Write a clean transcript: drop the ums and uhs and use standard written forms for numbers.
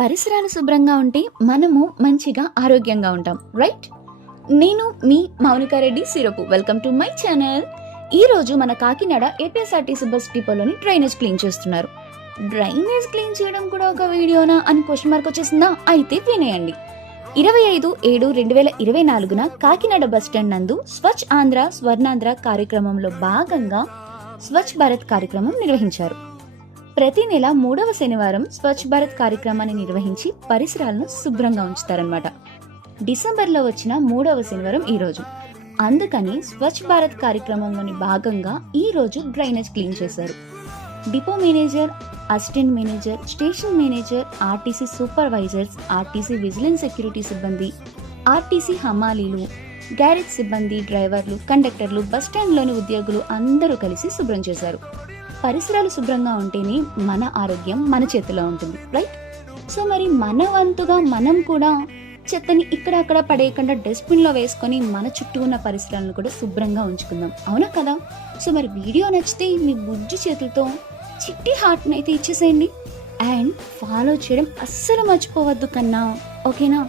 పరిసరాలు శుభ్రంగా ఉంటే మనము మంచిగా ఆరోగ్యంగా ఉంటాం, రైట్? నేను మీ Mounika Reddy Sirapu. Welcome to my channel. ఈ రోజు మన కాకినాడ ఏపీఎస్ఆర్టీసీ బస్ డిపోలోని డ్రైనేజ్ క్లీన్ చేస్తున్నారు. డ్రైనేజ్ క్లీన్ చేయడం కూడా ఒక వీడియోనా అని క్వశ్చన్ మార్క్ వచ్చేసిందా? అయితే వినేయండి. 25/7/2024 కాకినాడ బస్టాండ్ నందు స్వచ్ఛ ఆంధ్ర స్వర్ణాంధ్ర కార్యక్రమంలో భాగంగా స్వచ్ఛ భారత్ కార్యక్రమం నిర్వహించారు. ప్రతి నెల 3వ శనివారం స్వచ్ఛ భారత్ కార్యక్రమాన్ని నిర్వహించి పరిసరాలను శుభ్రంగా ఉంచుతారన్నమాట. డిసెంబర్లో వచ్చిన 3వ శనివారం ఈ రోజు. అందుకని స్వచ్ఛ భారత్ కార్యక్రమంలోని భాగంగా ఈ రోజు డ్రైనేజ్ క్లీన్ చేశారు. Depot manager, assistant manager, station manager, RTC supervisors, RTC vigilance security సిబ్బంది, ఆర్టీసీ హమాలీలు, గ్యారేజ్ సిబ్బంది, డ్రైవర్లు, కండక్టర్లు, బస్టాండ్లోని ఉద్యోగులు అందరూ కలిసి శుభ్రం చేశారు. పరిసరాలు శుభ్రంగా ఉంటేనే మన ఆరోగ్యం మన చేతిలో ఉంటుంది, రైట్? సో మరి మన వంతుగా మనం కూడా చెత్తని ఇక్కడ అక్కడ పడేయకుండా డస్ట్బిన్లో వేసుకొని మన చుట్టూ ఉన్న పరిసరాలను కూడా శుభ్రంగా ఉంచుకుందాం, అవునా కదా? సో మరి వీడియో నచ్చితే మీ బుజ్జి చేతులతో చిట్టి హార్ట్ని అయితే ఇచ్చేసేయండి అండ్ ఫాలో చేయడం అస్సలు మర్చిపోవద్దు కన్నా, ఓకేనా?